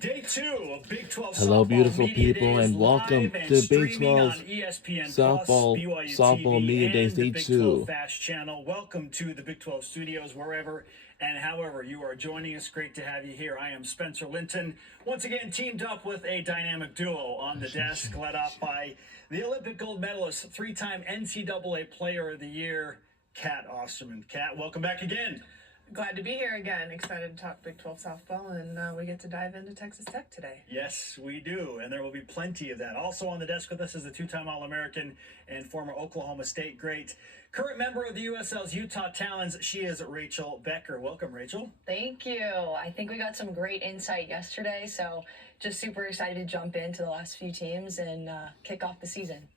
Day 2 of Big 12 Hello, Softball beautiful Media people, Days, and welcome live and to Big streaming 12 on ESPN Plus, Softball BYU Softball TV, Media Days and the Day Big 12 2. Fast Channel. Welcome to the Big 12 Studios, wherever and however you are joining us. Great to have you here. I am Spencer Linton, once again teamed up with a dynamic duo on the desk, led off by the Olympic gold medalist, three-time NCAA Player of the Year, Kat Osterman. Kat, welcome back again. Glad to be here again. Excited to talk Big 12 softball, and we get to dive into Texas Tech today. Yes, we do, and there will be plenty of that. Also on the desk with us is the two-time All-American and former Oklahoma State great, current member of the USL's Utah Talons. She is Rachel Becker. Welcome, Rachel. Thank you. I think we got some great insight yesterday, so just super excited to jump into the last few teams and kick off the season.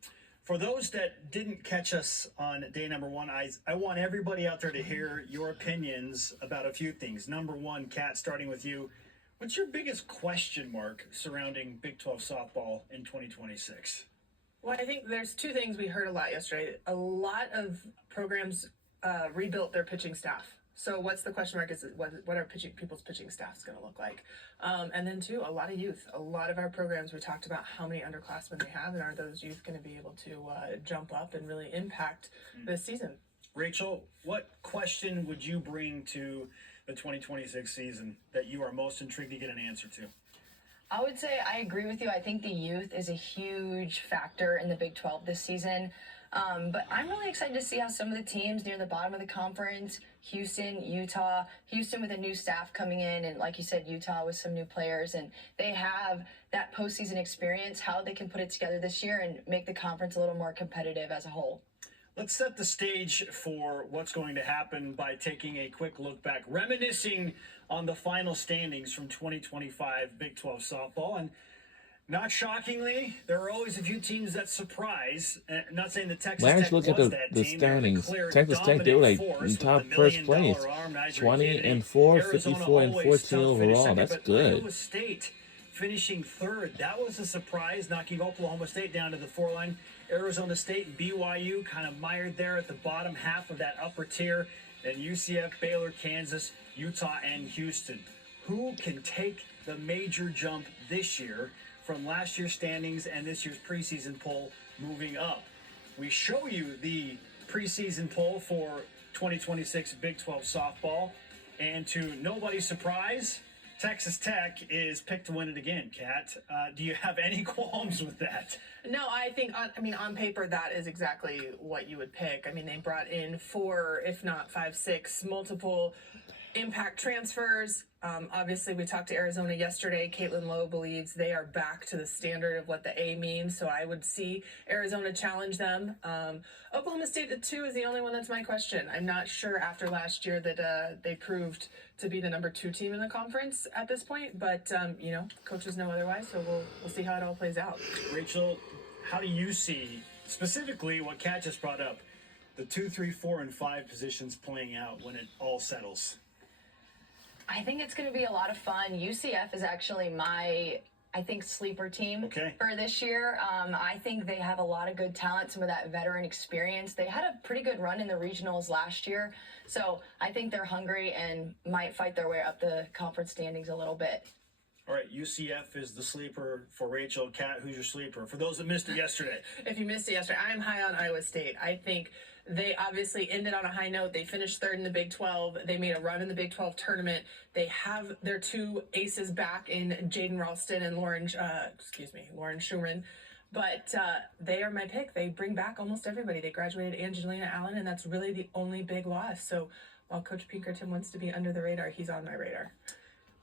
For those that didn't catch us on day number one, I want everybody out there to hear your opinions about a few things. Number one, Kat, starting with you, what's your biggest question mark surrounding Big 12 softball in 2026? Well, I think there's two things we heard a lot yesterday. A lot of programs rebuilt their pitching staff. So what's the question mark is what are people's pitching staffs going to look like? And then two, a lot of youth. A lot of our programs, we talked about how many underclassmen they have, and are those youth going to be able to jump up and really impact this season? Rachel, what question would you bring to the 2026 season that you are most intrigued to get an answer to? I would say I agree with you. I think the youth is a huge factor in the Big 12 this season. But I'm really excited to see how some of the teams near the bottom of the conference, Houston, Utah, Houston with a new staff coming in, and like you said, Utah with some new players, and they have that postseason experience, how they can put it together this year and make the conference a little more competitive as a whole. Let's set the stage for what's going to happen by taking a quick look back, reminiscing on the final standings from 2025 Big 12 softball. And not shockingly, there are always a few teams that surprise. Not saying that Texas Tech Last look at was the that team. standings. They're the clear Texas Tech, they were like dominant in force top with the first place. $1 million arm, Niger 20 Kennedy. and 4, Arizona 54 and always 14 tough finish overall. second, That's but good. Iowa State finishing third. That was a surprise, knocking Oklahoma State down to the 4 line. Arizona State and BYU kind of mired there at the bottom half of that upper tier. Then UCF, Baylor, Kansas, Utah, and Houston. Who can take the major jump this year from last year's standings and this year's preseason poll moving up? We show you the preseason poll for 2026 Big 12 softball, and to nobody's surprise, Texas Tech is picked to win it again. Kat, do you have any qualms with that? No, I think, on paper, that is exactly what you would pick. I mean, they brought in 4, if not 5, 6, multiple impact transfers. Obviously, we talked to Arizona yesterday. Caitlin Lowe believes they are back to the standard of what the A means, so I would see Arizona challenge them. Oklahoma State at 2 is the only one that's my question. I'm not sure after last year that they proved to be the number 2 team in the conference at this point, but coaches know otherwise, so we'll see how it all plays out. Rachel, how do you see specifically what Kat just brought up, the 2, 3, 4, and 5 positions playing out when it all settles? I think it's going to be a lot of fun. UCF is actually my, sleeper team for this year. I think they have a lot of good talent, some of that veteran experience. They had a pretty good run in the regionals last year, so I think they're hungry and might fight their way up the conference standings a little bit. All right, UCF is the sleeper for Rachel. Kat, who's your sleeper? For those that missed it yesterday. If you missed it yesterday, I'm high on Iowa State. I think they obviously ended on a high note. They finished third in the Big 12. They made a run in the Big 12 tournament. They have their 2 aces back in Jaden Ralston and Lauren Schumann. But they are my pick. They bring back almost everybody. They graduated Angelina Allen, and that's really the only big loss. So while Coach Pinkerton wants to be under the radar, he's on my radar.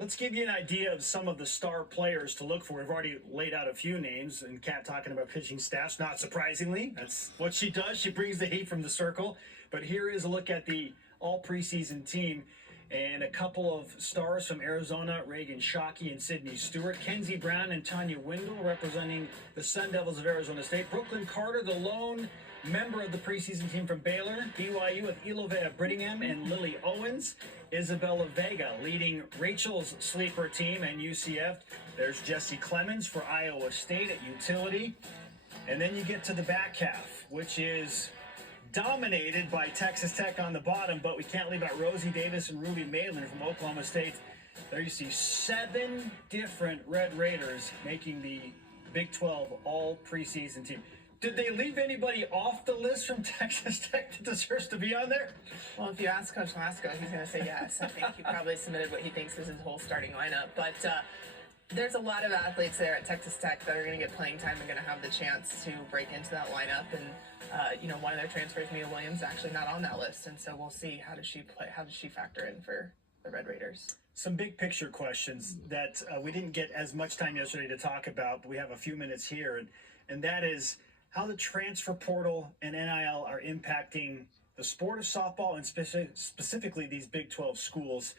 Let's give you an idea of some of the star players to look for. We've already laid out a few names, and Kat talking about pitching staffs, not surprisingly. That's what she does. She brings the heat from the circle. But here is a look at the all preseason team, and a couple of stars from Arizona, Reagan Shockey and Sydney Stewart. Kenzie Brown and Tanya Windle representing the Sun Devils of Arizona State. Brooklyn Carter, the lone member of the preseason team from Baylor. BYU with Elovea Brittingham and Lily Owens. Isabella Vega leading Rachel's sleeper team. And UCF, there's Jesse Clemens for Iowa State at utility. And then you get to the back half, which is dominated by Texas Tech on the bottom, but we can't leave out Rosie Davis and Ruby Malin from Oklahoma State. There you see 7 different Red Raiders making the Big 12 all preseason team. Did they leave anybody off the list from Texas Tech that deserves to be on there? Well, if you ask Coach Lasco, he's going to say yes. I think he probably submitted what he thinks is his whole starting lineup. But there's a lot of athletes there at Texas Tech that are going to get playing time and going to have the chance to break into that lineup. And one of their transfers, Mia Williams, is actually not on that list. And so we'll see how does she play, how does she factor in for the Red Raiders. Some big picture questions that we didn't get as much time yesterday to talk about, but we have a few minutes here, and that is how the transfer portal and NIL are impacting the sport of softball and specifically these Big 12 schools.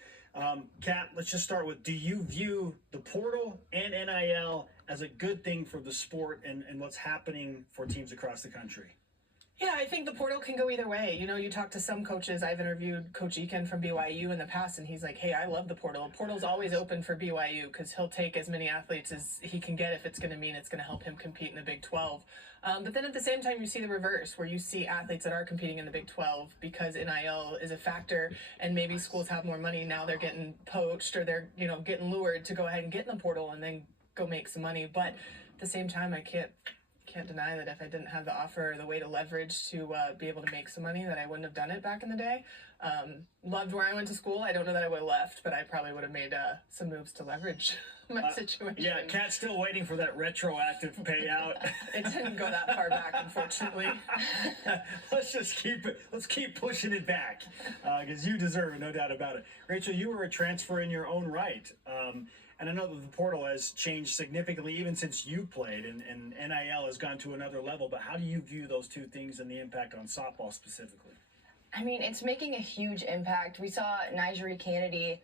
Kat, let's just start with, do you view the portal and NIL as a good thing for the sport and what's happening for teams across the country? Yeah, I think the portal can go either way. You talk to some coaches. I've interviewed Coach Eakin from BYU in the past, and he's like, hey, I love the portal. The portal's always open for BYU because he'll take as many athletes as he can get if it's going to mean it's going to help him compete in the Big 12. But then at the same time, you see the reverse, where you see athletes that are competing in the Big 12 because NIL is a factor, and maybe schools have more money. Now they're getting poached or they're, getting lured to go ahead and get in the portal and then go make some money. But at the same time, I can't deny that if I didn't have the offer or the way to leverage to be able to make some money, that I wouldn't have done it back in the day. Loved where I went to school. I don't know that I would have left, but I probably would have made some moves to leverage my situation. Yeah, Kat's still waiting for that retroactive payout. It didn't go that far back, unfortunately. Let's keep pushing it back because you deserve it, no doubt about it. Rachel, you were a transfer in your own right. And I know that the portal has changed significantly even since you played, and NIL has gone to another level. But how do you view those two things and the impact on softball specifically? I mean, it's making a huge impact. We saw Nigeri Kennedy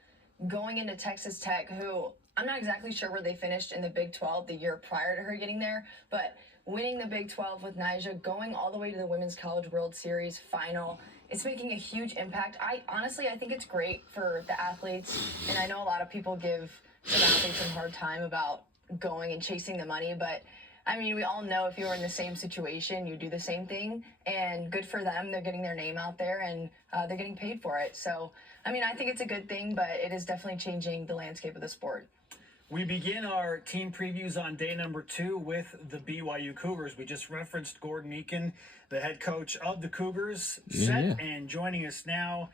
going into Texas Tech, who I'm not exactly sure where they finished in the Big 12 the year prior to her getting there, but winning the Big 12 with Nyjah, going all the way to the Women's College World Series final. It's making a huge impact. I think it's great for the athletes, and I know a lot of people give some athletes some hard time about going and chasing the money, but I mean, we all know if you were in the same situation, you do the same thing, and good for them. They're getting their name out there, and they're getting paid for it. So, I mean, I think it's a good thing, but it is definitely changing the landscape of the sport. We begin our team previews on day number 2 with the BYU Cougars. We just referenced Gordon Eakin, the head coach of the Cougars, set and joining us now.